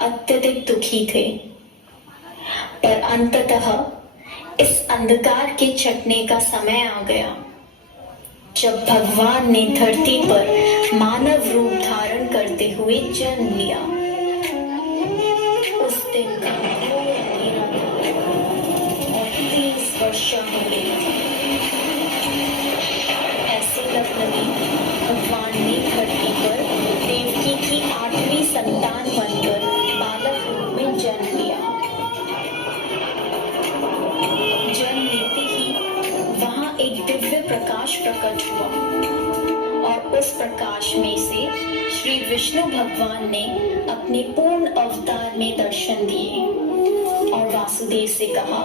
अत्यधिक दुखी थे, पर अंततः इस अंधकार के छटने का समय आ गया जब भगवान ने धरती पर मानव रूप धारण करते हुए जन्म लिया। उस दिन का घोर अंधेरा था और 30 वर्षा हो गई थी। ऐसे लग्न में भगवान ने धरती पर देवकी की 8वीं संतान बनकर बालक रूप में जन्म लिया। जन्म लेते ही वहां एक दिव्य प्रकाश प्रकट हुआ और उस प्रकाश में से श्री विष्णु भगवान ने अपने पूर्ण अवतार में दर्शन दिए और वासुदेव से कहा,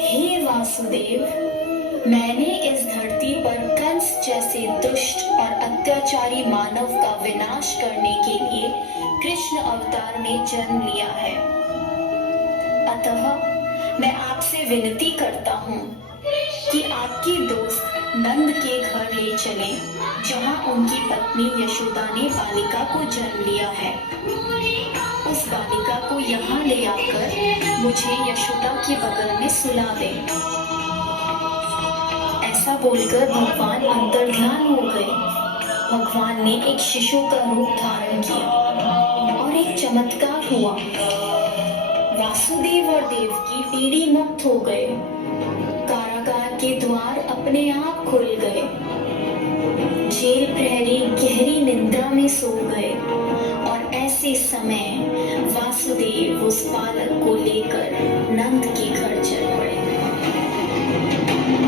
हे वासुदेव, मैंने इस धरती पर कंस जैसे दुष्ट और अत्याचारी मानव का विनाश करने के लिए कृष्ण अवतार में जन्म लिया है। अतः मैं आपसे विनती करता हूँ कि आपके दोस्त नंद के घर ले चलें, जहाँ उनकी पत्नी यशोदा ने बालिका को जन्म लिया है। उस बालिका को यहाँ ले आकर मुझे यशोदा के बगल में सुला दें। ऐसा बोलकर भगवान अंतर्ध्यान हो गए। भगवान ने एक शिशु का रूप धारण किया और एक चमत्कार हुआ। वासुदेव और देवकी पीड़ी मुक्त हो गए। कारागार के द्वार अपने आप खुल गए। जेल प्रहरी गहरी निद्रा में सो गए और ऐसे समय वासुदेव उस बालक को लेकर नंद के घर चल पड़े।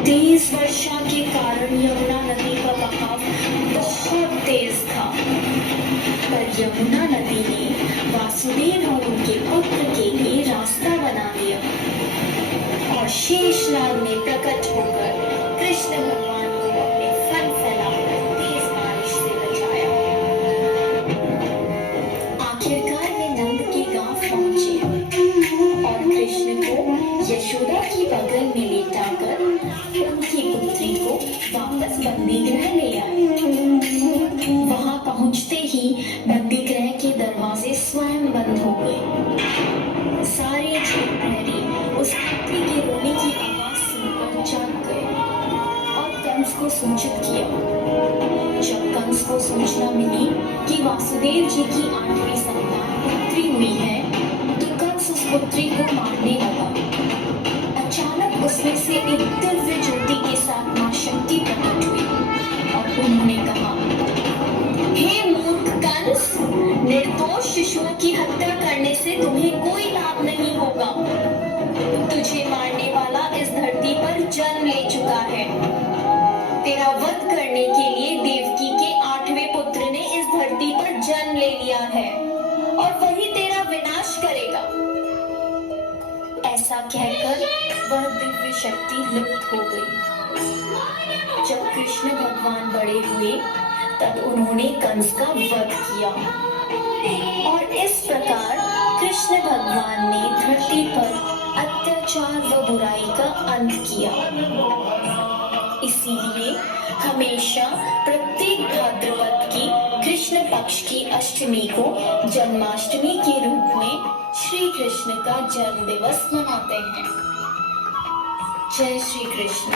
30 वर्षा के कारण यमुना नदी का बहाव बहुत तेज था, पर यमुना नदी ने वासुदेव और उनके पुत्र के लिए रास्ता बना दिया और शेषनाग ने प्रकट होकर कृष्ण भगवान को अपने फन फैलाकर तेज बारिश से बचाया। आखिरकार वे नंद के गांव पहुंचे और कृष्ण को यशोदा की बगल में लेटाकर उनकी पुत्री को वापस बंदी गृह ले आए। वहां पहुंचते ही बंदी गृह के दरवाजे स्वयं बंद हो गए। सारे जेल प्रहरी उस पुत्री के रोने की आवाज सुनकर जाग गए और कंस को सूचित किया। जब कंस को सूचना मिली कि वासुदेव जी की 8वीं संतान पुत्री हुई है, तो कंस उस पुत्री को मारने लगा। अचानक उसमें से एक दिव्य ज्योति के साथ मां शक्ति प्रकट हुई और उन्होंने कहा, हे मूर्ख कंस, निर्दोष शिशुओं की हत्या करने से तुम्हें कोई लाभ नहीं होगा। तुझे मारने वाला इस धरती पर जन्म ले चुका है। तेरा वध करने के लिए देवकी के 8वें पुत्र ने इस धरती पर जन्म ले लिया है और वही तेरा विनाश करेगा। ऐसा कहकर वह दिव्य शक्ति लुप्त हो गई। जब कृष्ण भगवान बड़े हुए तब उन्होंने कंस का वध किया और इस प्रकार कृष्ण भगवान ने धरती पर अत्याचार व बुराई का अंत किया। इसीलिए हमेशा प्रत्येक भाद्रपद की कृष्ण पक्ष की अष्टमी को जन्माष्टमी के रूप में श्री कृष्ण का जन्म दिवस मनाते हैं। जय श्री कृष्ण।